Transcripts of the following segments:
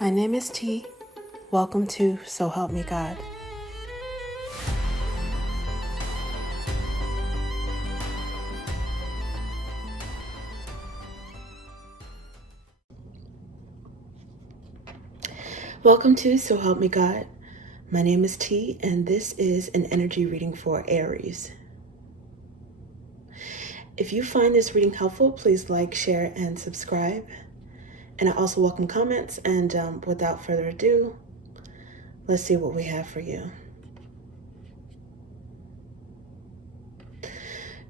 My name is T. Welcome to So Help Me God. Welcome to So Help Me God. My name is T, and this is an energy reading for Aries. If you find this reading helpful, please like, share, and subscribe. And I also welcome comments, and without further ado, let's see what we have for you.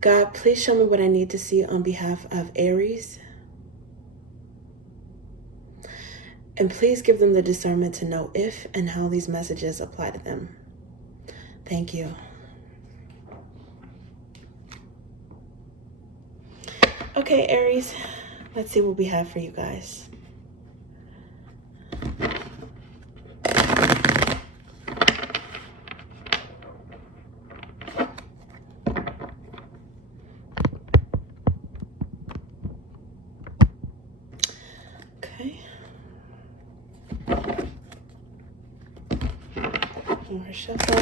God, please show me what I need to see on behalf of Aries. And please give them the discernment to know if and how these messages apply to them. Thank you. Okay, Aries, let's see what we have for you guys. Okay. More shuffle.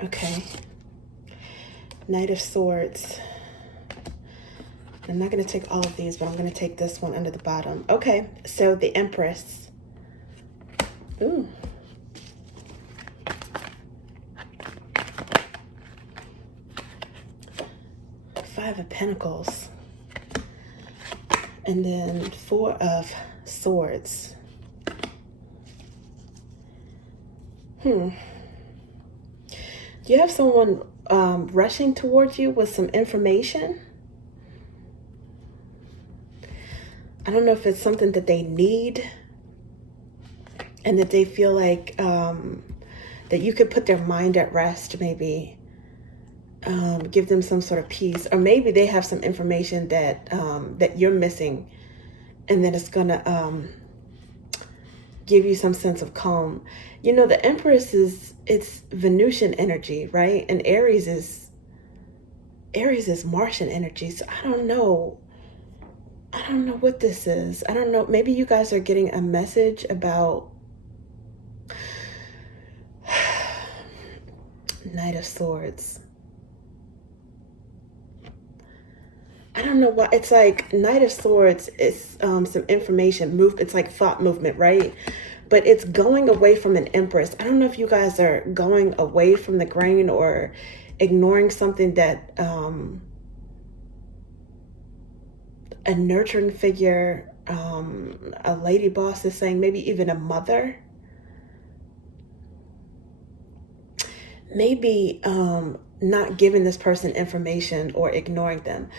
Okay. Knight of Swords. I'm not going to take all of these, but I'm going to take this one under the bottom. Okay, so the Empress. Ooh. Five of Pentacles. And then Four of Swords. Do you have someone rushing towards you with some information? I don't know if it's something that they need and that they feel like that you could put their mind at rest, maybe give them some sort of peace, or maybe they have some information that that you're missing, and then it's gonna give you some sense of calm. You know, the Empress it's Venusian energy, right? And Aries is Martian energy. So I don't know what this is. I don't know. Maybe you guys are getting a message about Knight of Swords. I don't know why. It's like Knight of Swords is some information. It's like thought movement, right? But it's going away from an Empress. I don't know if you guys are going away from the grain or ignoring something that a nurturing figure, a lady boss is saying, maybe even a mother. Maybe not giving this person information or ignoring them.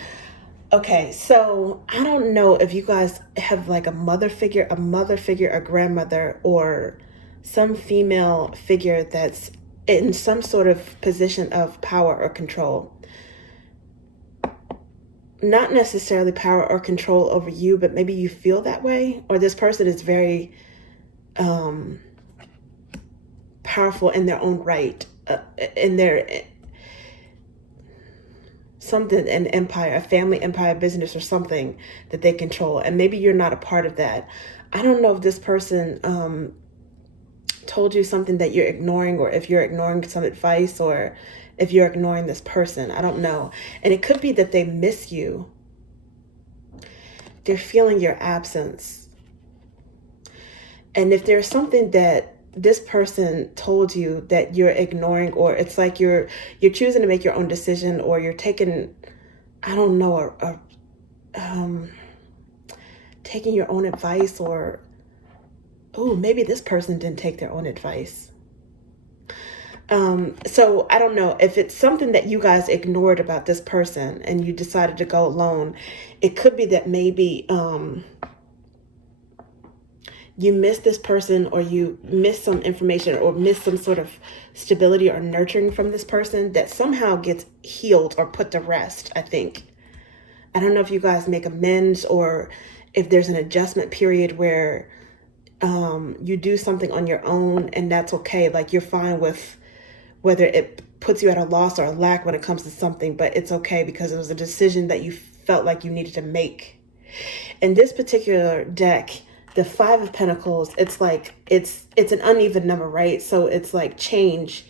Okay, so I don't know if you guys have like a mother figure, a grandmother, or some female figure that's in some sort of position of power or control. Not necessarily power or control over you, but maybe you feel that way, or this person is very powerful in their own right, in their something, an empire, a family empire, business, or something that they control, and maybe you're not a part of that. I don't know if this person told you something that you're ignoring, or if you're ignoring some advice, or if you're ignoring this person. I don't know. And it could be that they miss you. They're feeling your absence. And if there's something that this person told you that you're ignoring, or it's like you're choosing to make your own decision, or you're taking, I don't know, taking your own advice, or maybe this person didn't take their own advice. So I don't know if it's something that you guys ignored about this person and you decided to go alone. It could be that maybe you miss this person, or you miss some information, or miss some sort of stability or nurturing from this person that somehow gets healed or put to rest, I think. I don't know if you guys make amends, or if there's an adjustment period where you do something on your own, and that's okay. Like, you're fine with whether it puts you at a loss or a lack when it comes to something, but it's okay because it was a decision that you felt like you needed to make. In this particular deck, the Five of Pentacles, it's like it's an uneven number, right? So it's like change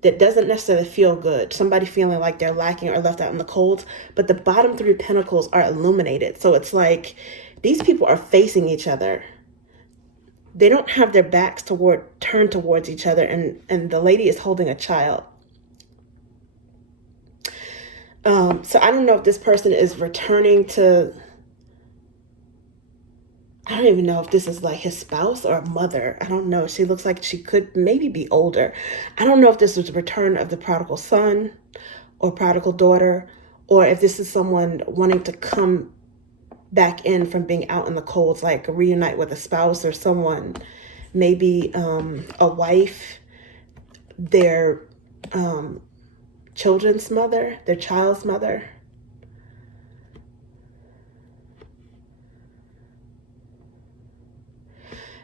that doesn't necessarily feel good. Somebody feeling like they're lacking or left out in the cold, but the bottom three pentacles are illuminated. So it's like these people are facing each other. They don't have their backs turned towards each other, and the lady is holding a child. So I don't know if this person is returning to, I don't even know if this is like his spouse or a mother. I don't know. She looks like she could maybe be older. I don't know if this was a return of the prodigal son or prodigal daughter, or if this is someone wanting to come back in from being out in the cold, like reunite with a spouse or someone, maybe a wife, their children's mother, their child's mother.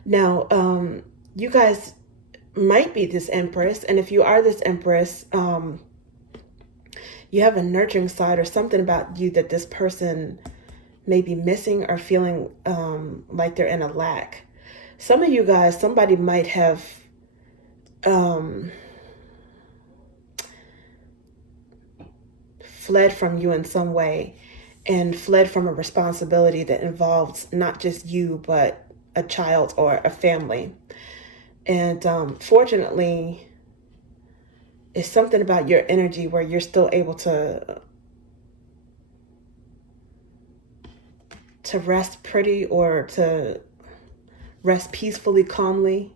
Now, you guys might be this Empress, and if you are this Empress, you have a nurturing side or something about you that this person may be missing or feeling like they're in a lack. Some of you guys, somebody might have fled from you in some way, and fled from a responsibility that involves not just you, but a child or a family. And fortunately, it's something about your energy where you're still able to rest pretty, or to rest peacefully, calmly,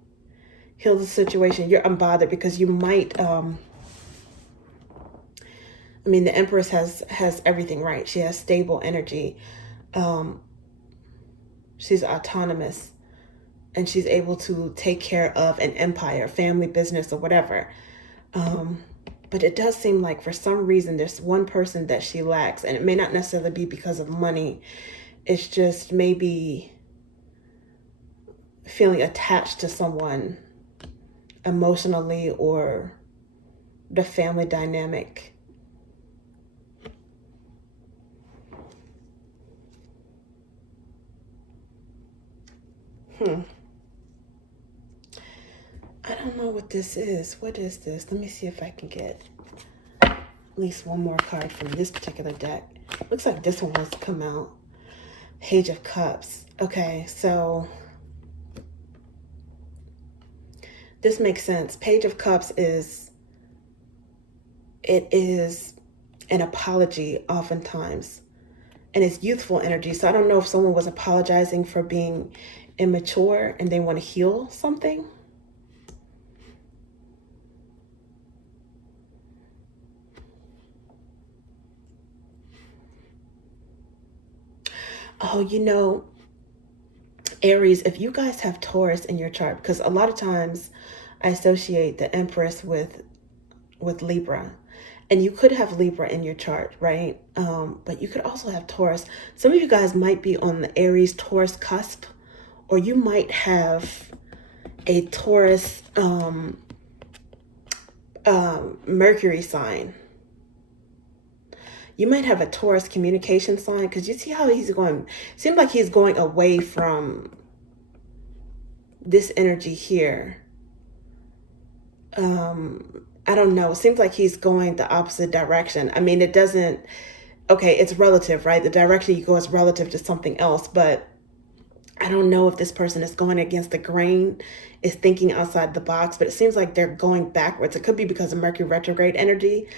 heal the situation. You're unbothered because you might, I mean, the Empress has everything, right? She has stable energy. She's autonomous, and she's able to take care of an empire, family, business, or whatever. But it does seem like for some reason there's one person that she lacks, and it may not necessarily be because of money. It's just maybe feeling attached to someone emotionally, or the family dynamic. I don't know what this is. What is this? Let me see if I can get at least one more card from this particular deck. Looks like this one wants to come out. Page of Cups. Okay, so this makes sense. Page of Cups is an apology oftentimes, and it's youthful energy. So I don't know if someone was apologizing for being immature and they want to heal something. Oh, you know, Aries, if you guys have Taurus in your chart, because a lot of times I associate the Empress with Libra, and you could have Libra in your chart, right? But you could also have Taurus. Some of you guys might be on the Aries Taurus cusp, or you might have a Taurus Mercury sign. You might have a Taurus communication sign, because you see how he's going. Seems like he's going away from this energy here. I don't know. It seems like he's going the opposite direction. I mean, it doesn't, okay, it's relative, right? The direction you go is relative to something else, but I don't know if this person is going against the grain, is thinking outside the box, but it seems like they're going backwards. It could be because of Mercury retrograde energy.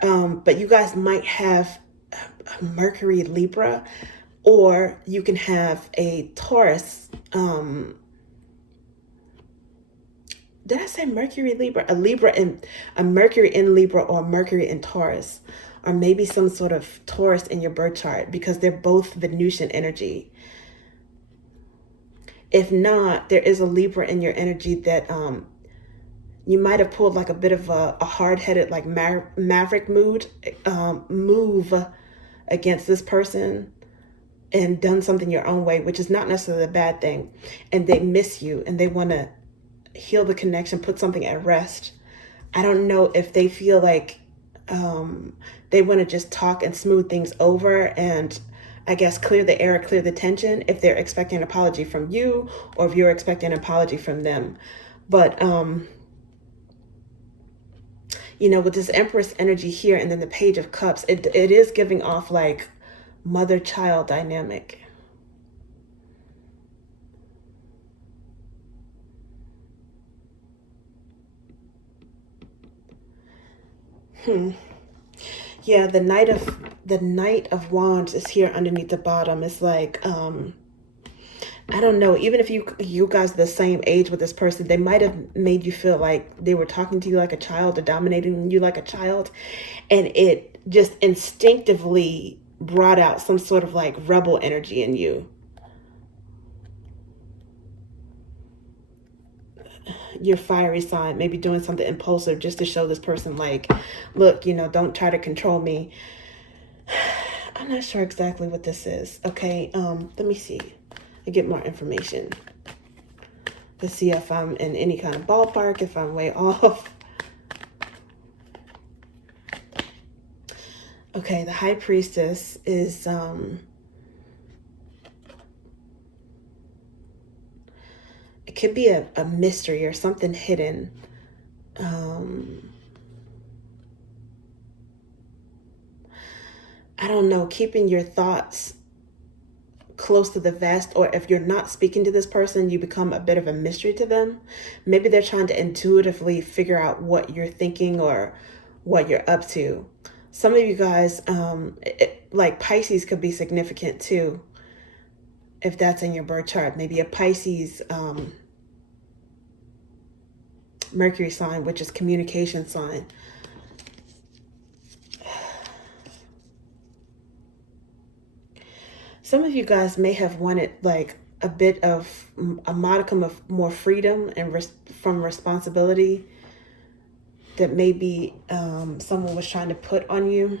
But you guys might have a Mercury Libra, or you can have a Taurus. Did I say Mercury Libra? A Mercury in Libra, or Mercury in Taurus, or maybe some sort of Taurus in your birth chart, because they're both Venusian energy. If not, there is a Libra in your energy that you might have pulled like a bit of a hard-headed, like maverick move against this person and done something your own way, which is not necessarily a bad thing. And they miss you and they want to heal the connection, put something at rest. I don't know if they feel like they want to just talk and smooth things over and I guess clear the air, clear the tension, if they're expecting an apology from you or if you're expecting an apology from them. But, you know, with this Empress energy here and then the Page of Cups, it is giving off like mother-child dynamic. Yeah, the Knight of Wands is here underneath the bottom. It's like, I don't know, even if you guys are the same age with this person, they might have made you feel like they were talking to you like a child or dominating you like a child. And it just instinctively brought out some sort of like rebel energy in you. Your fiery sign, maybe doing something impulsive just to show this person like, look, you know, don't try to control me. I'm not sure exactly what this is. Okay, let me see. I get more information. Let's see if I'm in any kind of ballpark, if I'm way off. Okay, the High Priestess is it could be a mystery or something hidden. I don't know, keeping your thoughts close to the vest, or if you're not speaking to this person, you become a bit of a mystery to them. Maybe they're trying to intuitively figure out what you're thinking or what you're up to. Some of you guys, like Pisces could be significant too, if that's in your birth chart. Maybe a Pisces Mercury sign, which is communication sign. Some of you guys may have wanted like a bit of a modicum of more freedom and from responsibility that maybe someone was trying to put on you.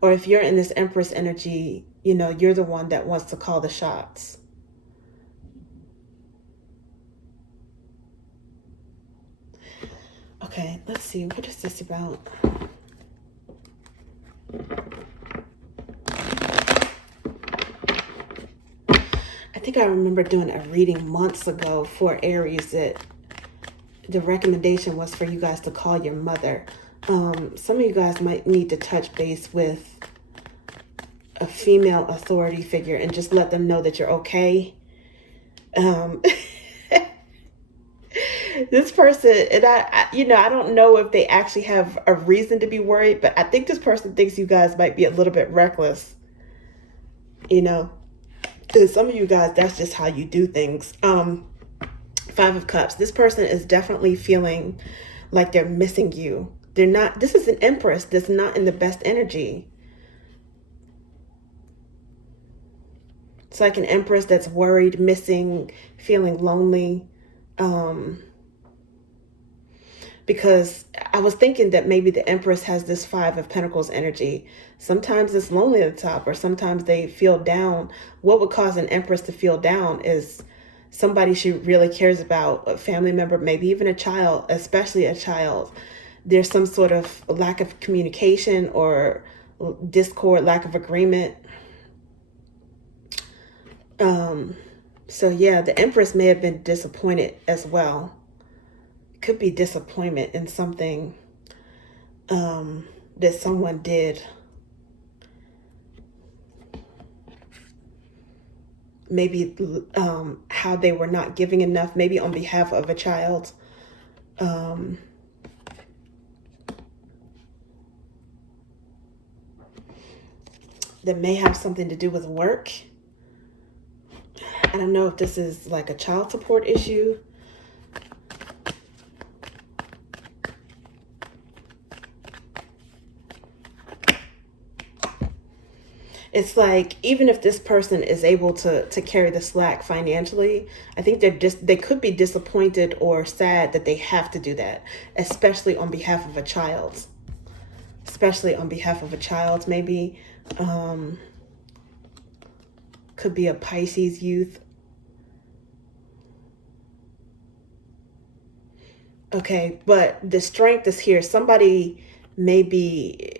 Or if you're in this Empress energy, you know, you're the one that wants to call the shots. Okay, let's see. What is this about? I think I remember doing a reading months ago for Aries that the recommendation was for you guys to call your mother. Some of you guys might need to touch base with a female authority figure and just let them know that you're okay. This person, and I, you know, I don't know if they actually have a reason to be worried, but I think this person thinks you guys might be a little bit reckless. You know, to some of you guys, that's just how you do things. Five of Cups. This person is definitely feeling like they're missing you. They're not. This is an Empress that's not in the best energy. It's like an Empress that's worried, missing, feeling lonely. Because I was thinking that maybe the Empress has this Five of Pentacles energy. Sometimes it's lonely at the top, or sometimes they feel down. What would cause an Empress to feel down is somebody she really cares about, a family member, maybe even a child, especially a child. There's some sort of lack of communication or discord, lack of agreement. So yeah, the Empress may have been disappointed as well. Could be disappointment in something that someone did. Maybe how they were not giving enough, maybe on behalf of a child. That may have something to do with work. I don't know if this is like a child support issue. it's like, even if this person is able to carry the slack financially, I think they could be disappointed or sad that they have to do that, especially on behalf of a child. Especially on behalf of a child, maybe. Could be a Pisces youth. Okay, but the strength is here. Somebody may be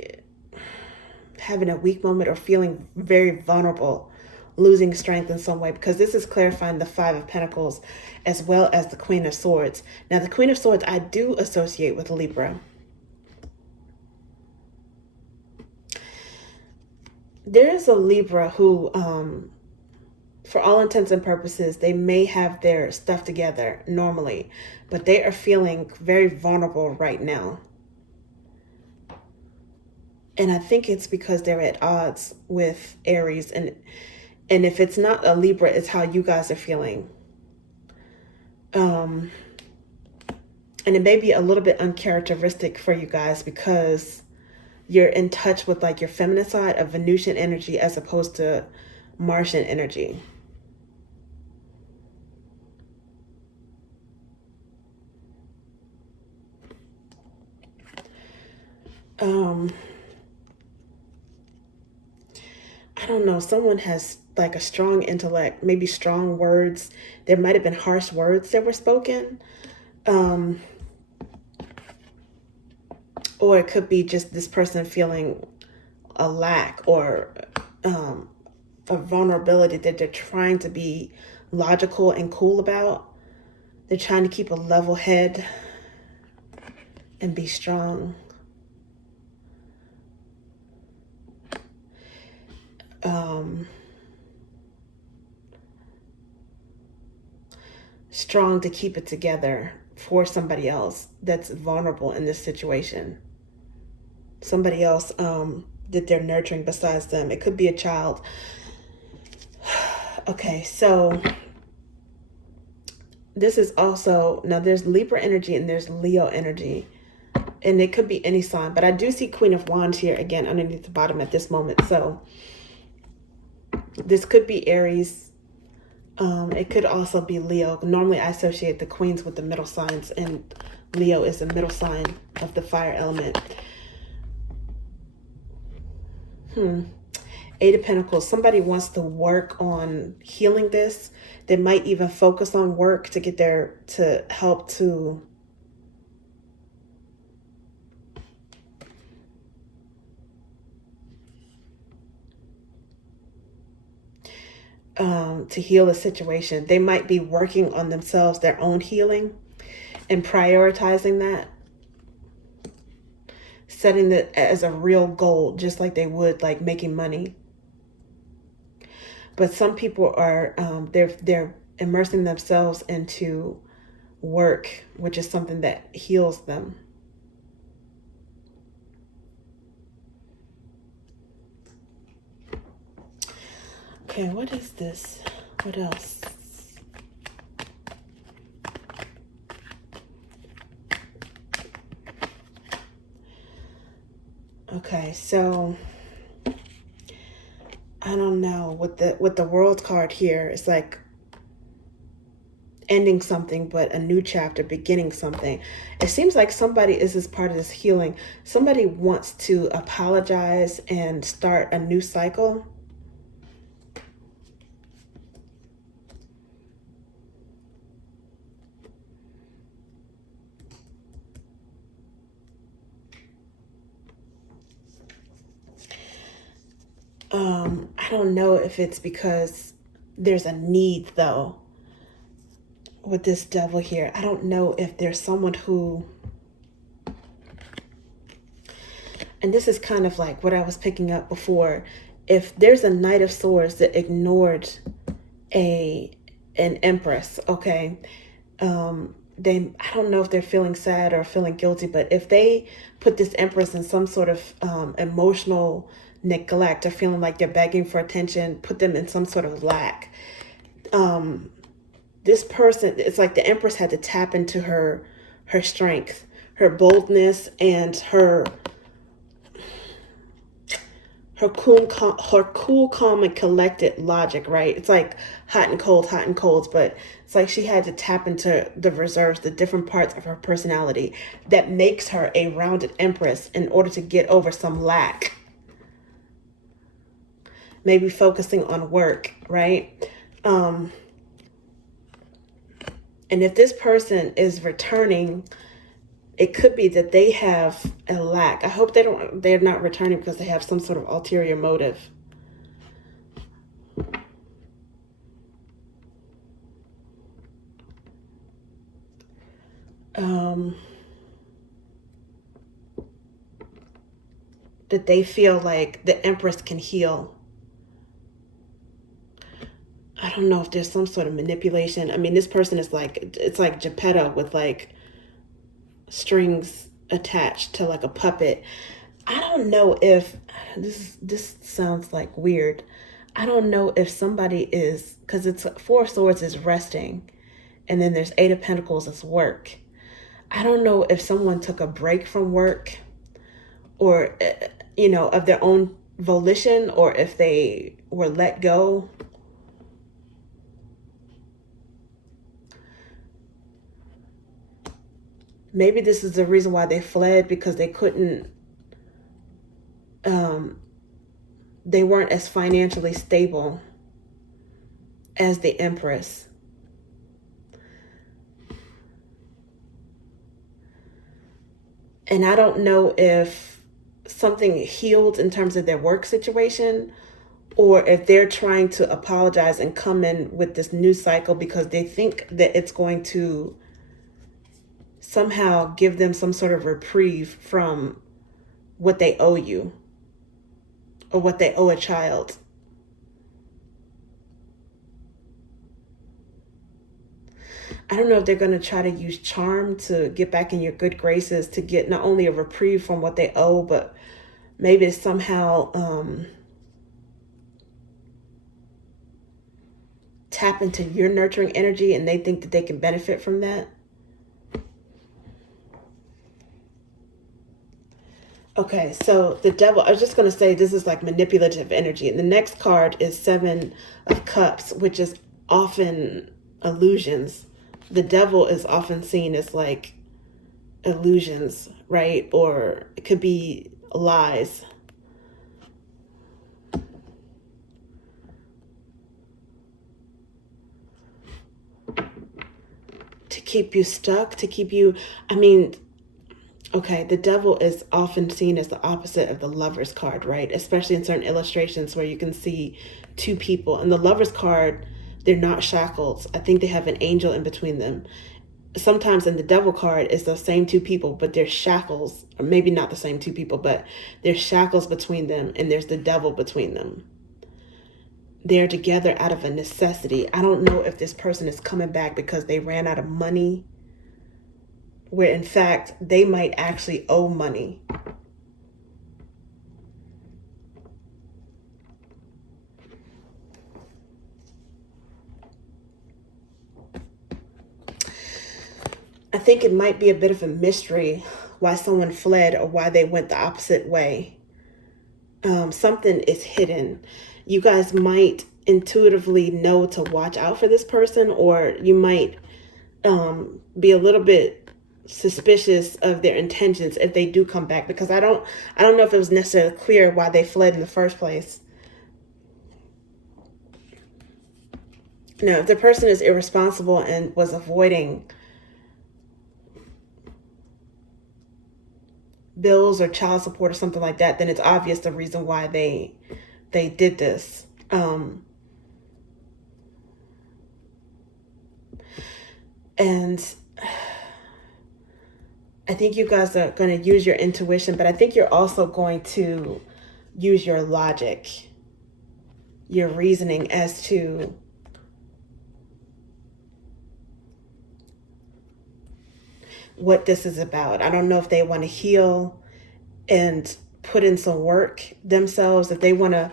having a weak moment or feeling very vulnerable, losing strength in some way, because this is clarifying the Five of Pentacles as well as the Queen of Swords. Now, the Queen of Swords I do associate with Libra. There is a Libra who, for all intents and purposes, they may have their stuff together normally, but they are feeling very vulnerable right now. And I think it's because they're at odds with Aries. And if it's not a Libra, it's how you guys are feeling. And it may be a little bit uncharacteristic for you guys because you're in touch with like your feminine side of Venusian energy as opposed to Martian energy. I don't know, someone has like a strong intellect, maybe strong words. There might have been harsh words that were spoken. Or it could be just this person feeling a lack or a vulnerability that they're trying to be logical and cool about. They're trying to keep a level head and be strong. Strong to keep it together for somebody else that's vulnerable in this situation. Somebody else that they're nurturing besides them. It could be a child. Okay, so this is also, now there's Libra energy and there's Leo energy. And it could be any sign, but I do see Queen of Wands here again underneath the bottom at this moment. So this could be Aries. It could also be Leo. Normally I associate the queens with the middle signs, and Leo is the middle sign of the fire element. Eight of Pentacles. Somebody wants to work on healing this. They might even focus on work to get there, to help to heal a situation. They might be working on themselves, their own healing, and prioritizing that, setting it as a real goal, just like they would like making money. But some people are they're immersing themselves into work, which is something that heals them. Okay, what is this? What else? Okay, so I don't know, with the World card here, it's like ending something, but a new chapter, beginning something. It seems like somebody is as part of this healing. Somebody wants to apologize and start a new cycle. I don't know if it's because there's a need, though, with this devil here. I don't know if there's someone who, and this is kind of like what I was picking up before, if there's a Knight of Swords that ignored an Empress, okay, I don't know if they're feeling sad or feeling guilty, but if they put this Empress in some sort of emotional neglect or feeling like they're begging for attention, put them in some sort of lack. This person, it's like the Empress had to tap into her strength, her boldness, and her her cool, calm, and collected logic, right? It's like hot and cold, but it's like she had to tap into the reserves, the different parts of her personality that makes her a rounded empress in order to get over some lack. Maybe focusing on work, right? And if this person is returning, it could be that they have a lack. I hope they're not returning because they have some sort of ulterior motive. That they feel like the Empress can heal. I don't know if there's some sort of manipulation. I mean, this person is like, it's like Geppetto with like strings attached to like a puppet. I don't know if this sounds like weird. I don't know if somebody is, because it's Four of Swords is resting, and then there's Eight of Pentacles as work. I don't know if someone took a break from work, or of their own volition, or if they were let go. Maybe this is the reason why they fled, because they couldn't, they weren't as financially stable as the Empress. And I don't know if something healed in terms of their work situation, or if they're trying to apologize and come in with this new cycle because they think that it's going to somehow give them some sort of reprieve from what they owe you, or what they owe a child. I don't know if they're going to try to use charm to get back in your good graces, to get not only a reprieve from what they owe, but maybe somehow tap into your nurturing energy, and they think that they can benefit from that. Okay, so the Devil, I was just going to say this is like manipulative energy. And the next card is Seven of Cups, which is often illusions. The Devil is often seen as like illusions, right? Or it could be lies. To keep you stuck, to keep you, okay, the Devil is often seen as the opposite of the Lover's card, right? Especially in certain illustrations where you can see two people. And the Lover's card, they're not shackled. I think they have an angel in between them. Sometimes in the Devil card, it's the same two people, but there's shackles. Or maybe not the same two people, but there's shackles between them, and there's the devil between them. They're together out of a necessity. I don't know if this person is coming back because they ran out of money, where in fact they might actually owe money. I think it might be a bit of a mystery why someone fled or why they went the opposite way. Something is hidden. You guys might intuitively know to watch out for this person, or you might be a little bit suspicious of their intentions if they do come back, because I don't know if it was necessarily clear why they fled in the first place. Now, if the person is irresponsible and was avoiding bills or child support or something like that, then it's obvious the reason why they did this. And I think you guys are going to use your intuition, but I think you're also going to use your logic, your reasoning as to what this is about. I don't know if they want to heal and put in some work themselves, if they want to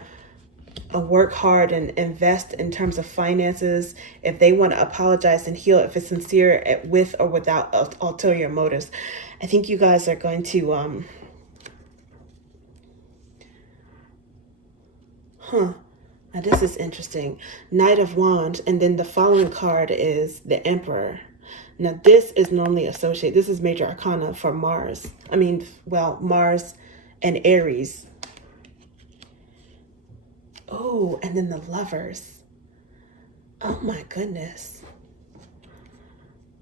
work hard and invest in terms of finances, if they want to apologize and heal, if it's sincere with or without ulterior motives. I think you guys are going to Now this is interesting. Knight of Wands, and then the following card is the Emperor. Now this is normally associated, this is major arcana for Mars. Mars and Aries. Oh, and then the Lovers. Oh my goodness.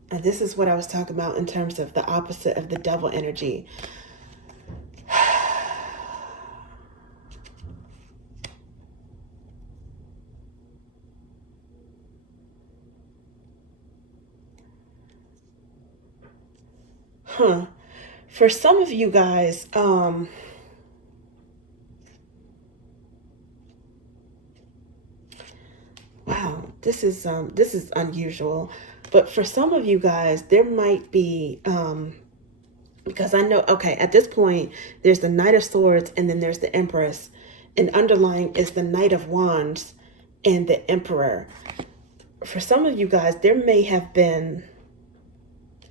And this is what I was talking about in terms of the opposite of the devil energy. For some of you guys, wow, this is unusual. But for some of you guys, there might be, because I know, okay, at this point, there's the Knight of Swords and then there's the Empress. And underlying is the Knight of Wands and the Emperor. For some of you guys, there may have been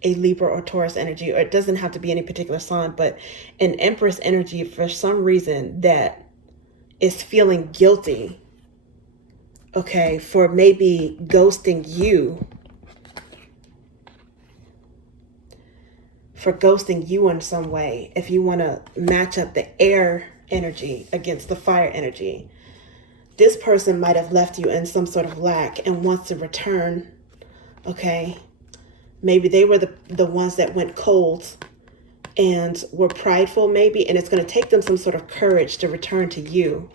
a Libra or Taurus energy, or it doesn't have to be any particular sign, but an Empress energy for some reason that is feeling guilty, okay, for maybe ghosting you. For ghosting you in some way, if you want to match up the air energy against the fire energy. This person might have left you in some sort of lack and wants to return, okay? Maybe they were the ones that went cold and were prideful maybe, and it's going to take them some sort of courage to return to you.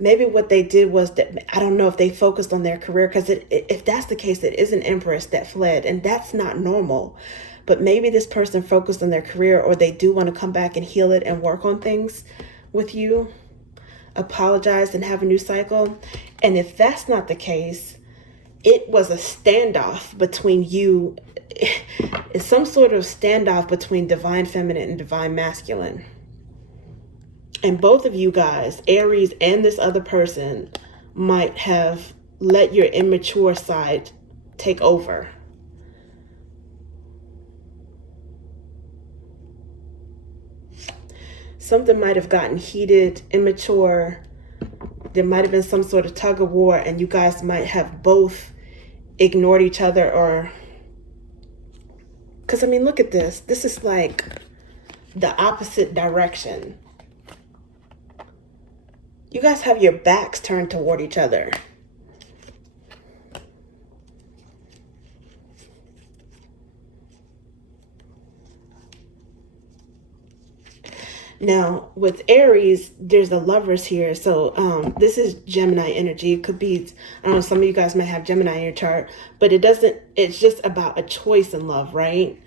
Maybe what they did was that, I don't know if they focused on their career, because if that's the case, it is an Empress that fled, and that's not normal. But maybe this person focused on their career, or they do want to come back and heal it and work on things with you, apologize and have a new cycle. And if that's not the case, it was a standoff between you. It's some sort of standoff between divine feminine and divine masculine. And both of you guys, Aries and this other person, might have let your immature side take over. Something might have gotten heated, immature. There might have been some sort of tug of war, and you guys might have both ignored each other, or... Because, I mean, look at this. This is like the opposite direction. You guys have your backs turned toward each other. Now, with Aries, there's the Lovers here. So this is Gemini energy. It could be, I don't know, some of you guys might have Gemini in your chart, but it's just about a choice in love, right?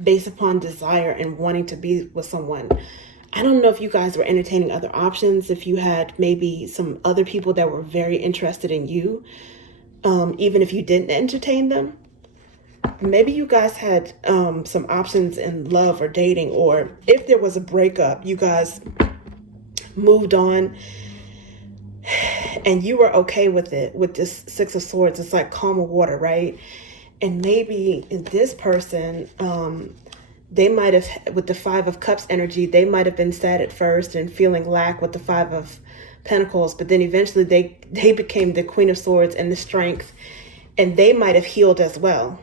Based upon desire and wanting to be with someone. I don't know if you guys were entertaining other options, if you had maybe some other people that were very interested in you, even if you didn't entertain them. Maybe you guys had some options in love or dating, or if there was a breakup, you guys moved on and you were okay with it. With this Six of Swords, it's like calmer water, right? And maybe this person, they might have, with the Five of Cups energy, they might have been sad at first and feeling lack with the Five of Pentacles, but then eventually they became the Queen of Swords and the Strength, and they might have healed as well.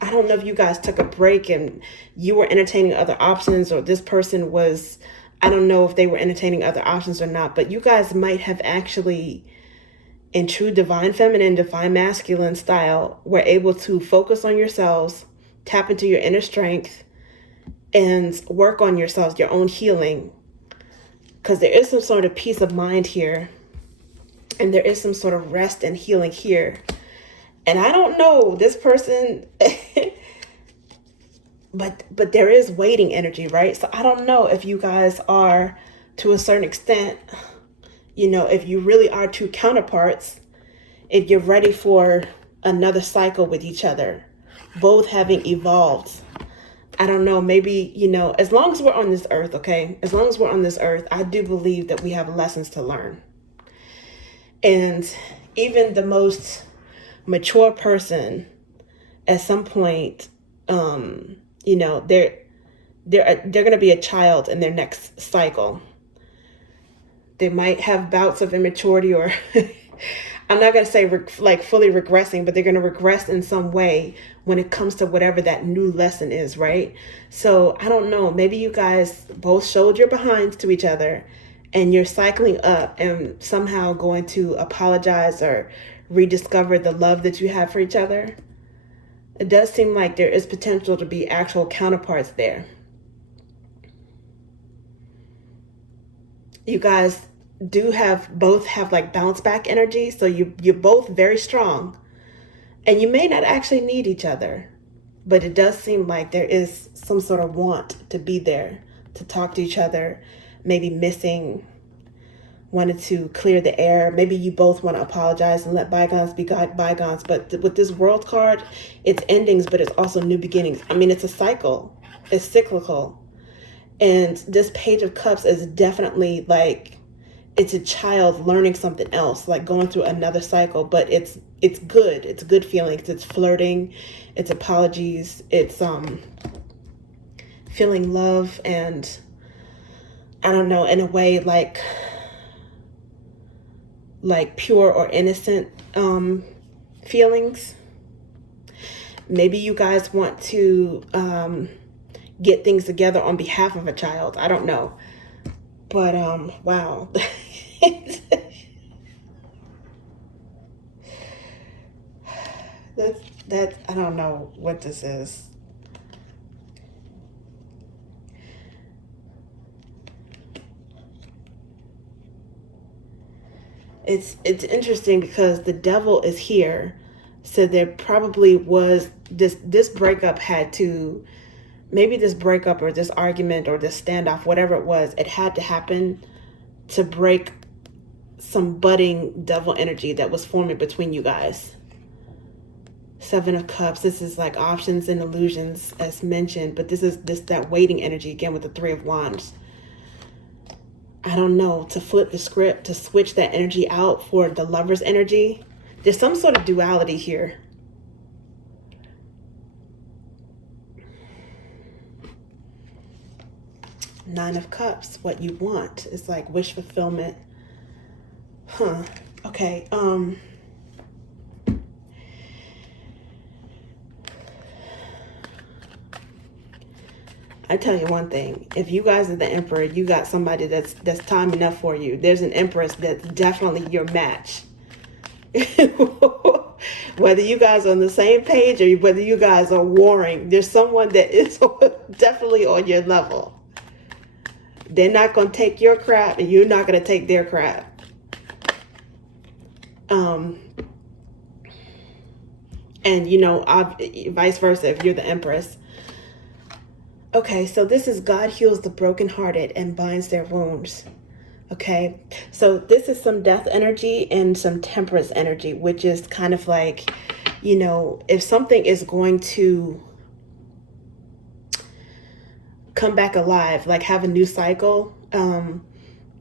I don't know if you guys took a break and you were entertaining other options, or this person was, I don't know if they were entertaining other options or not, but you guys might have actually, in true divine feminine, divine masculine style, were able to focus on yourselves, tap into your inner strength, and work on yourselves, your own healing. Because there is some sort of peace of mind here, and there is some sort of rest and healing here. And I don't know, this person, but there is waiting energy, right? So I don't know if you guys are, to a certain extent, you know, if you really are two counterparts, if you're ready for another cycle with each other, both having evolved. I don't know, maybe, you know, as long as we're on this earth, okay? As long as we're on this earth, I do believe that we have lessons to learn. And even the most mature person, at some point, you know, they're going to be a child in their next cycle. They might have bouts of immaturity, or I'm not going to say like fully regressing, but they're going to regress in some way when it comes to whatever that new lesson is, right? So I don't know, maybe you guys both showed your behinds to each other and you're cycling up and somehow going to apologize or rediscover the love that you have for each other. It does seem like there is potential to be actual counterparts there. You guys do both have like bounce back energy, so you're both very strong, and you may not actually need each other, but it does seem like there is some sort of want to be there, to talk to each other, maybe missing, wanted to clear the air. Maybe you both want to apologize and let bygones be bygones. But with this World card, it's endings, but it's also new beginnings. I mean, it's a cycle. It's cyclical. And this Page of Cups is definitely like, it's a child learning something else, like going through another cycle. But it's good. It's good feelings. It's flirting. It's apologies. It's feeling love, and I don't know, in a way like pure or innocent feelings. Maybe you guys want to get things together on behalf of a child. I don't know. But wow. That I don't know what this is. It's interesting because the devil is here. So there probably was this breakup had to, maybe this breakup or this argument or this standoff, whatever it was, it had to happen to break some budding devil energy that was forming between you guys. Seven of Cups, this is like options and illusions as mentioned, but this is that waiting energy again with the Three of Wands. I don't know, to flip the script, to switch that energy out for the Lover's energy. There's some sort of duality here. Nine of Cups, what you want. It's like wish fulfillment. Huh. Okay. I tell you one thing, if you guys are the Emperor, you got somebody that's time enough for you. There's an Empress that's definitely your match. Whether you guys are on the same page or whether you guys are warring, there's someone that is definitely on your level. They're not going to take your crap and you're not going to take their crap. And, you know, vice versa, if you're the Empress. Okay, so this is God heals the brokenhearted and binds their wounds. Okay, so this is some death energy and some temperance energy, which is kind of like, you know, if something is going to come back alive, like have a new cycle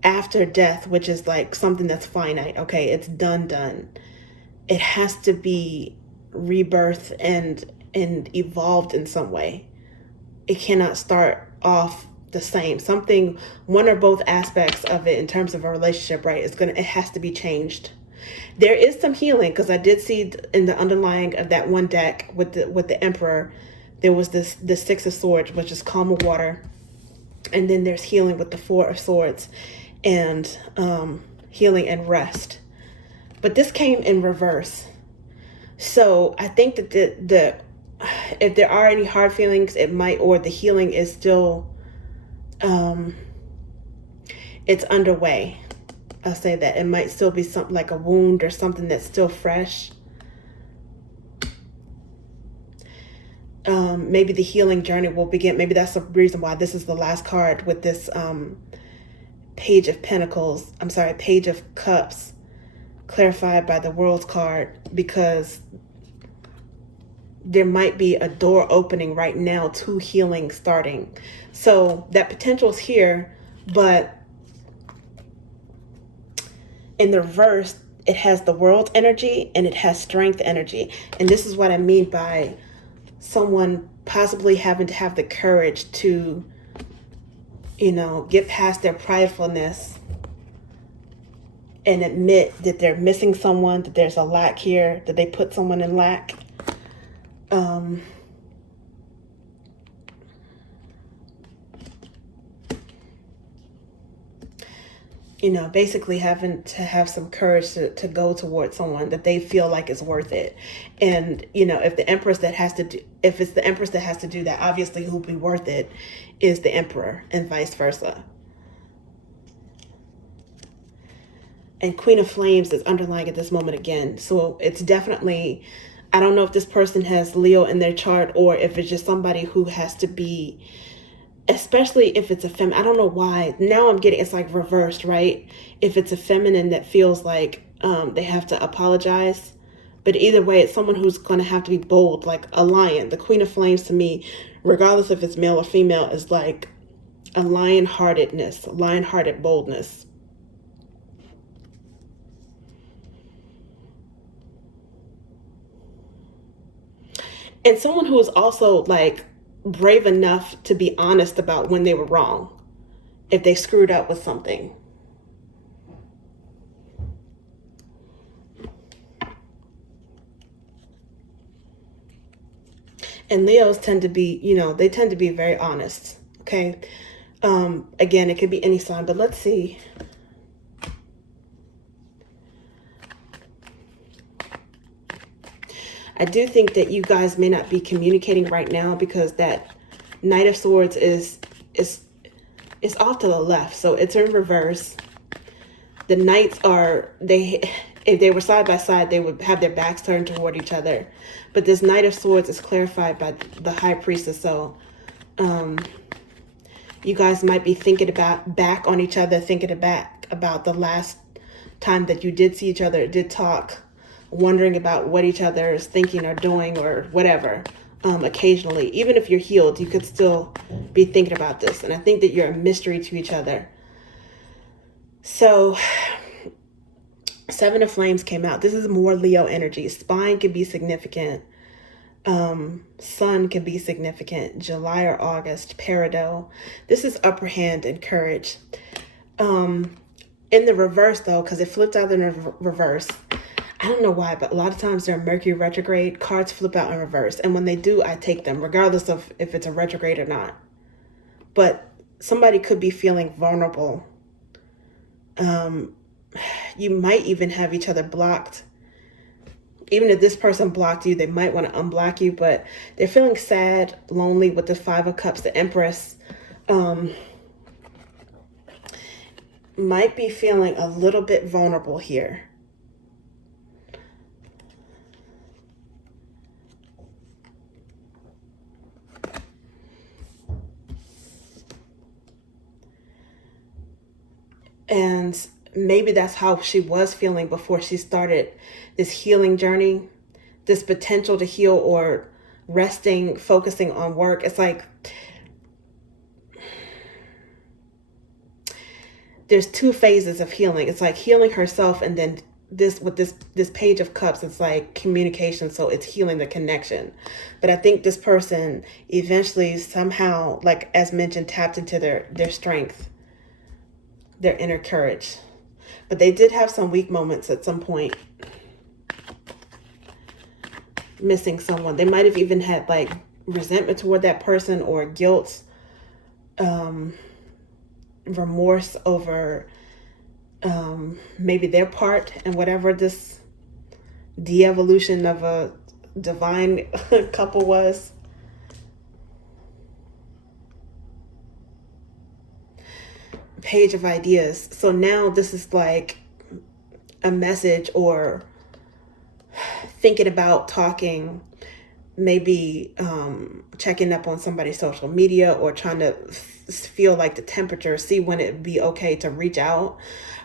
after death, which is like something that's finite. Okay, it's done. It has to be rebirth and evolved in some way. It cannot start off the same. Something, one or both aspects of it in terms of a relationship, right? It has to be changed. There is some healing, because I did see in the underlying of that one deck with the Emperor, there was the Six of Swords, which is calm of water, and then there's healing with the Four of Swords, and healing and rest. But this came in reverse. So I think that if there are any hard feelings, it might, or the healing is still, it's underway. I'll say that. It might still be something like a wound or something that's still fresh. Maybe the healing journey will begin. Maybe that's the reason why this is the last card with this Page of Pentacles. I'm sorry, Page of Cups, clarified by the World card, because there might be a door opening right now to healing starting. So that potential is here, but in the reverse, it has the World energy and it has Strength energy. And this is what I mean by someone possibly having to have the courage to you know, get past their pridefulness and admit that they're missing someone, that there's a lack here, that they put someone in lack. You know, basically having to have some courage to go towards someone that they feel like is worth it. And, you know, if the Empress that has to do, if it's the Empress that has to do that, obviously who'll be worth it is the Emperor, and vice versa. And Queen of Flames is underlying at this moment again. So it's definitely, I don't know if this person has Leo in their chart or if it's just somebody who has to be, especially if it's a feminine. I don't know why. Now I'm getting, it's like reversed, right? If it's a feminine that feels like they have to apologize. But either way, it's someone who's going to have to be bold, like a lion. The Queen of Flames to me, regardless if it's male or female, is like a lion-heartedness, lion-hearted boldness. And someone who is also like brave enough to be honest about when they were wrong, if they screwed up with something. And Leos tend to be, you know, they tend to be very honest. Okay. Again, it could be any sign, but let's see. I do think that you guys may not be communicating right now because that Knight of Swords is off to the left. So it's in reverse. The Knights are, if they were side by side, they would have their backs turned toward each other. But this Knight of Swords is clarified by the High Priestess. So you guys might be thinking about back on each other, thinking about the last time that you did see each other, did talk, wondering about what each other is thinking or doing or whatever. Occasionally, even if you're healed, you could still be thinking about this. And I think that you're a mystery to each other. So Seven of Flames came out. This is more Leo energy. Spine can be significant. Sun can be significant. July or August, peridot. This is upper hand and courage. In the reverse though, because it flipped out in the reverse. I don't know why, but a lot of times they're Mercury retrograde. Cards flip out in reverse. And when they do, I take them, regardless of if it's a retrograde or not. But somebody could be feeling vulnerable. You might even have each other blocked. Even if this person blocked you, they might want to unblock you. But they're feeling sad, lonely with the Five of Cups. The Empress might be feeling a little bit vulnerable here. And maybe that's how she was feeling before she started this healing journey, this potential to heal or resting, focusing on work. It's like there's two phases of healing. It's like healing herself, and then this with this Page of Cups, it's like communication. So it's healing the connection. But I think this person eventually somehow, like as mentioned, tapped into their strength, their inner courage. But they did have some weak moments at some point. Missing someone. They might have even had like resentment toward that person or guilt, remorse over maybe their part in whatever this de-evolution of a divine couple was. Page of Ideas. So now this is like a message or thinking about talking, maybe checking up on somebody's social media or trying to feel like the temperature, see when it'd be okay to reach out.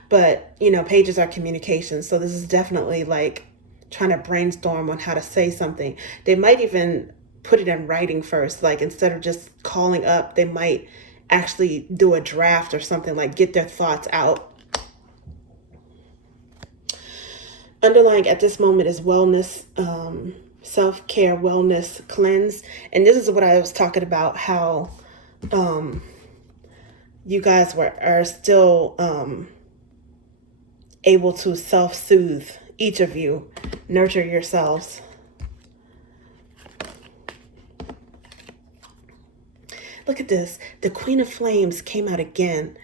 But, you know, pages are communication. So this is definitely like trying to brainstorm on how to say something. They might even put it in writing first. Like instead of just calling up, they might actually do a draft or something, like get their thoughts out. Underlying at this moment is wellness, self-care, wellness, cleanse. And this is what I was talking about, how you guys are still able to self-soothe, each of you, nurture yourselves. Look at this. The Queen of Flames came out again.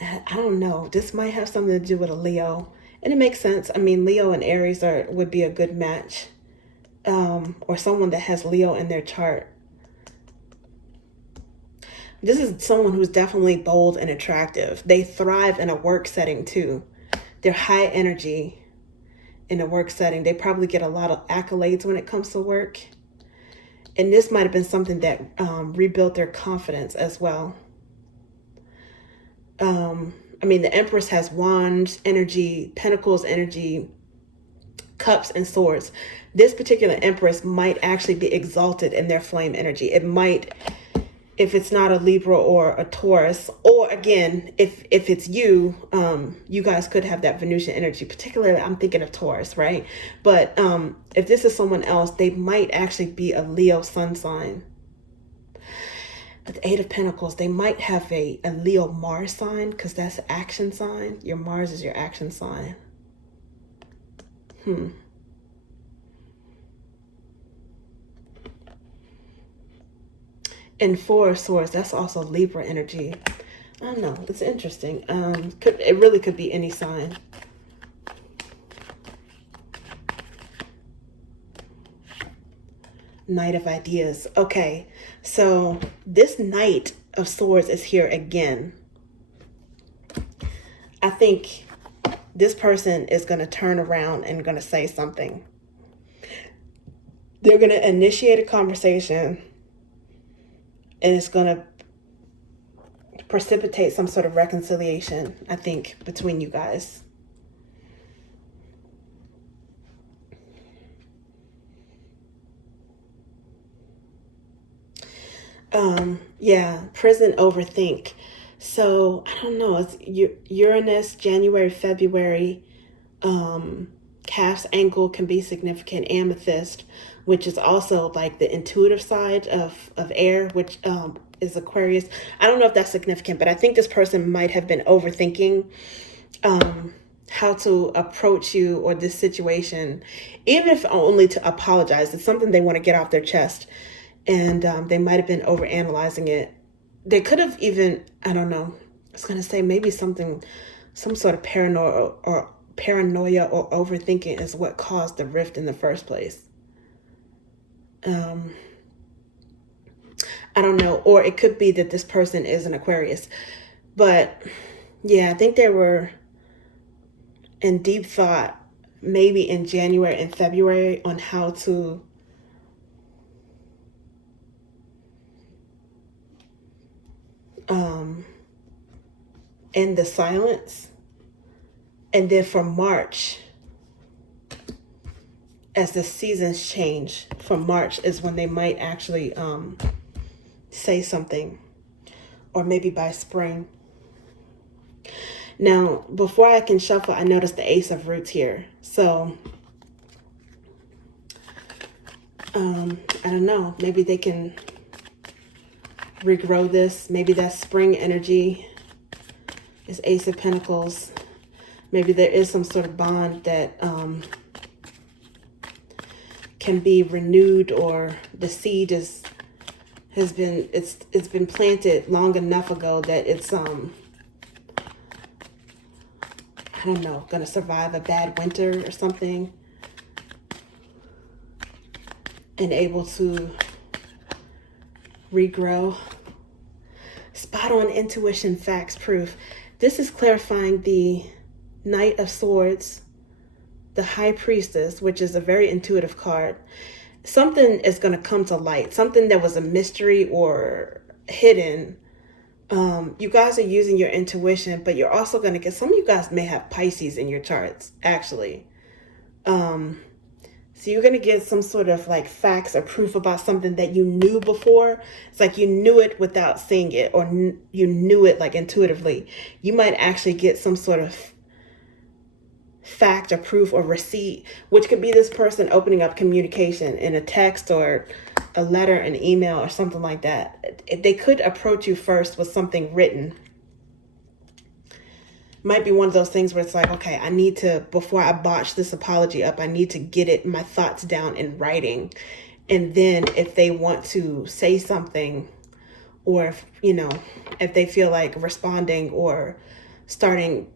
I don't know. This might have something to do with a Leo. And it makes sense. I mean, Leo and Aries would be a good match. Or someone that has Leo in their chart. This is someone who's definitely bold and attractive. They thrive in a work setting too. They're high energy in a work setting. They probably get a lot of accolades when it comes to work. And this might have been something that rebuilt their confidence as well. I mean, the Empress has wands energy, pentacles energy, cups and swords. This particular Empress might actually be exalted in their flame energy. It might, if it's not a Libra or a Taurus, or again, if it's you, you guys could have that Venusian energy. Particularly, I'm thinking of Taurus, right? But if this is someone else, they might actually be a Leo sun sign. With the Eight of Pentacles, they might have a Leo Mars sign, because that's an action sign. Your Mars is your action sign. And Four of Swords, that's also Libra energy. I don't know. It's interesting. It really could be any sign. Knight of Ideas. Okay, so this Knight of Swords is here again. I think this person is going to turn around and going to say something. They're going to initiate a conversation, and it's going to precipitate some sort of reconciliation, I think, between you guys. Yeah, prison overthink. So, I don't know, it's Uranus, January, February, calf's angle can be significant, amethyst, which is also like the intuitive side of air, which is Aquarius. I don't know if that's significant, but I think this person might have been overthinking how to approach you or this situation, even if only to apologize. It's something they want to get off their chest. And they might have been overanalyzing it. They could have even, I don't know, I was going to say maybe some sort of paranoia or overthinking is what caused the rift in the first place. I don't know. Or it could be that this person is an Aquarius. But yeah, I think they were in deep thought, maybe in January and February, on how to end the silence. And then from March, as the seasons change, from March is when they might actually say something, or maybe by spring. Now, before I can shuffle, I noticed the Ace of Roots here. So, I don't know, maybe they can regrow this. Maybe that spring energy is Ace of Pentacles. Maybe there is some sort of bond that can be renewed, or the seed has been planted long enough ago that it's I don't know, gonna survive a bad winter or something, and able to regrow. Spot on intuition, facts, proof. This is clarifying the Knight of Swords, the High Priestess, which is a very intuitive card. Something is going to come to light, something that was a mystery or hidden. You guys are using your intuition, but you're also going to get, some of you guys may have Pisces in your charts, actually. So you're going to get some sort of like facts or proof about something that you knew before. It's like you knew it without seeing it, or you knew it like intuitively. You might actually get some sort of fact or proof or receipt, which could be this person opening up communication in a text or a letter, an email, or something like that. They could approach you first with something written. Might be one of those things where it's like, okay, I need to, before I botch this apology up, I need to get my thoughts down in writing. And then if they want to say something, or if, if they feel like responding or starting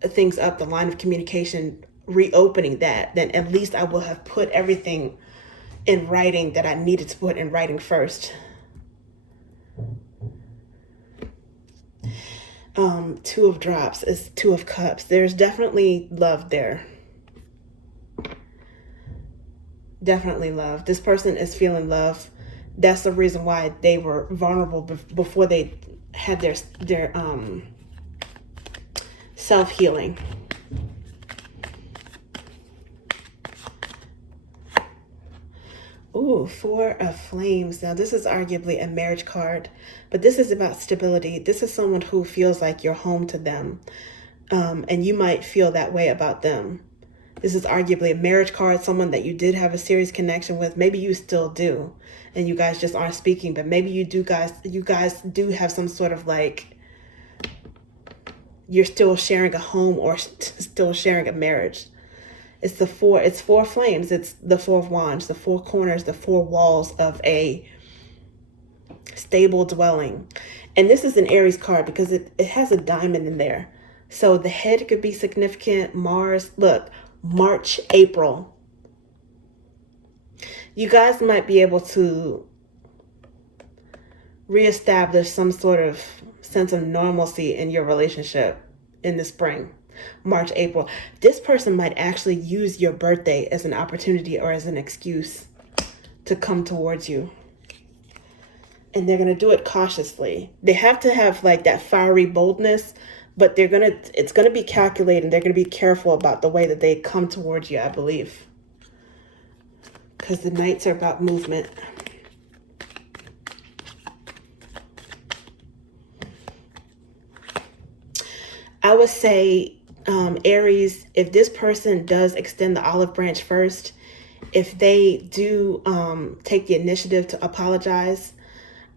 things up, the line of communication, reopening that, then at least I will have put everything in writing that I needed to put in writing first. Two of Drops is Two of Cups. There's definitely love there. Definitely love. This person is feeling love. That's the reason why they were vulnerable before they had their self-healing. Ooh, Four of Flames. Now, this is arguably a marriage card, but this is about stability. This is someone who feels like you're home to them, and you might feel that way about them. This is arguably a marriage card, someone that you did have a serious connection with. Maybe you still do, and you guys just aren't speaking, but maybe you guys do have some sort of like, you're still sharing a home or still sharing a marriage. It's four flames. It's the Four of Wands, the four corners, the four walls of a stable dwelling. And this is an Aries card because it has a diamond in there. So the head could be significant. Mars, look, March, April. You guys might be able to reestablish some sort of sense of normalcy in your relationship in the spring. March, April. This person might actually use your birthday as an opportunity or as an excuse to come towards you. And they're going to do it cautiously. They have to have like that fiery boldness, but it's going to be calculated. They're going to be careful about the way that they come towards you, I believe. Because the Knights are about movement. I would say, Aries, if this person does extend the olive branch first, if they do take the initiative to apologize,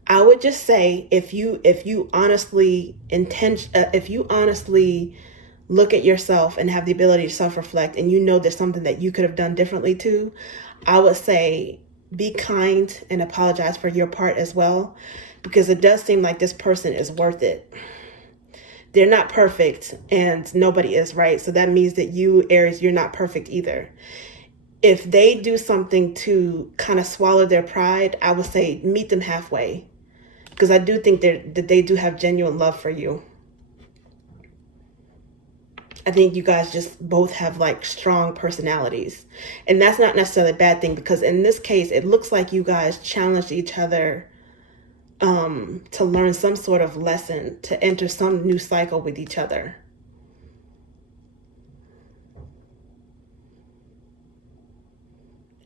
I would just say if you honestly look at yourself and have the ability to self-reflect, and you know there's something that you could have done differently too, I would say be kind and apologize for your part as well, because it does seem like this person is worth it. They're not perfect, and nobody is, right? So that means that you, Aries, you're not perfect either. If they do something to kind of swallow their pride, I would say meet them halfway, because I do think that they do have genuine love for you. I think you guys just both have like strong personalities, and that's not necessarily a bad thing, because in this case, it looks like you guys challenged each other to learn some sort of lesson, to enter some new cycle with each other.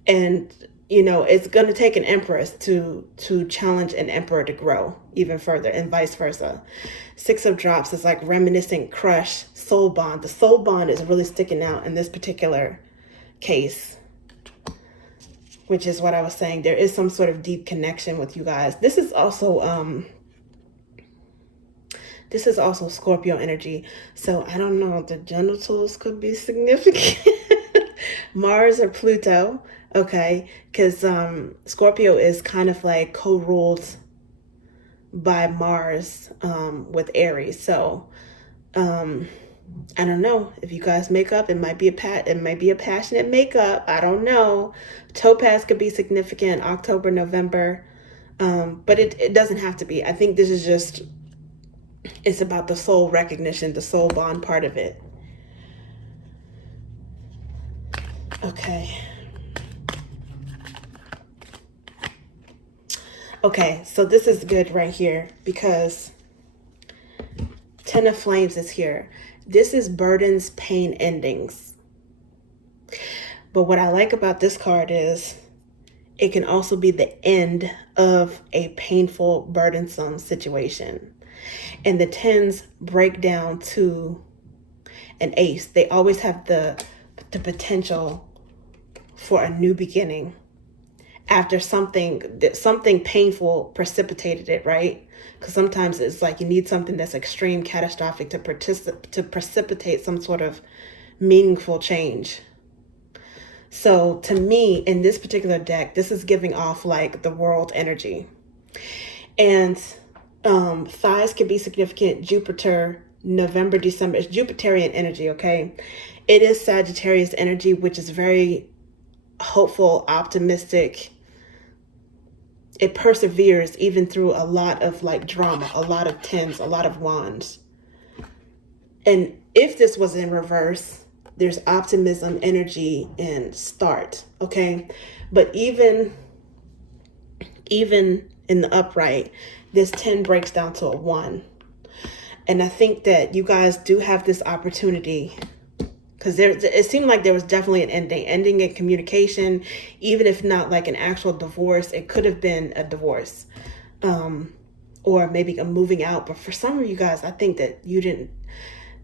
And, it's going to take an empress to challenge an emperor to grow even further, and vice versa. Six of Drops is like reminiscent, crush, soul bond. The soul bond is really sticking out in this particular case, which is what I was saying. There is some sort of deep connection with you guys. This is also Scorpio energy. So I don't know, the genitals could be significant. Mars or Pluto, okay? Because Scorpio is kind of like co-ruled by Mars with Aries. So I don't know if you guys make up. It might be a passionate makeup. I don't know. Topaz could be significant, October, November, but it doesn't have to be. I think this is just, it's about the soul recognition, the soul bond part of it. Okay, so this is good right here, because Ten of Flames is here. This is burdens, pain, endings. But what I like about this card is it can also be the end of a painful, burdensome situation. And the tens break down to an ace. They always have the potential for a new beginning. after something painful precipitated it, right? Because sometimes it's like you need something that's extreme, catastrophic to precipitate some sort of meaningful change. So to me, in this particular deck, this is giving off like the world energy. And thighs can be significant. Jupiter, November, December. It's Jupiterian energy, okay? It is Sagittarius energy, which is very hopeful, optimistic. It perseveres even through a lot of like drama, a lot of tens, a lot of wands. And if this was in reverse, there's optimism, energy, and start, okay? But even in the upright, this 10 breaks down to a 1. And I think that you guys do have this opportunity, because it seemed like there was definitely an ending in communication, even if not like an actual divorce. It could have been a divorce, or maybe a moving out. But for some of you guys, I think that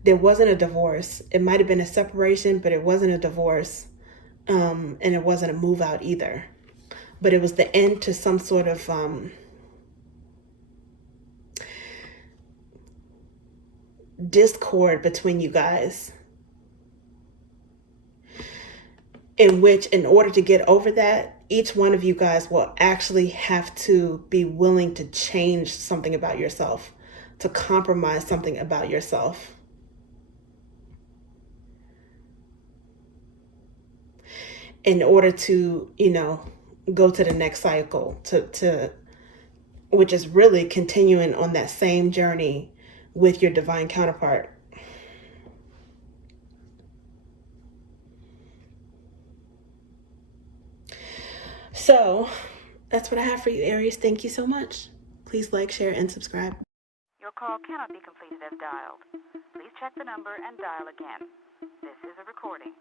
there wasn't a divorce. It might have been a separation, but it wasn't a divorce, and it wasn't a move out either. But it was the end to some sort of discord between you guys, in which, in order to get over that, each one of you guys will actually have to be willing to change something about yourself, to compromise something about yourself. In order to, go to the next cycle, which is really continuing on that same journey with your divine counterpart. So that's what I have for you, Aries. Thank you so much. Please like, share, and subscribe. Your call cannot be completed as dialed. Please check the number and dial again. This is a recording.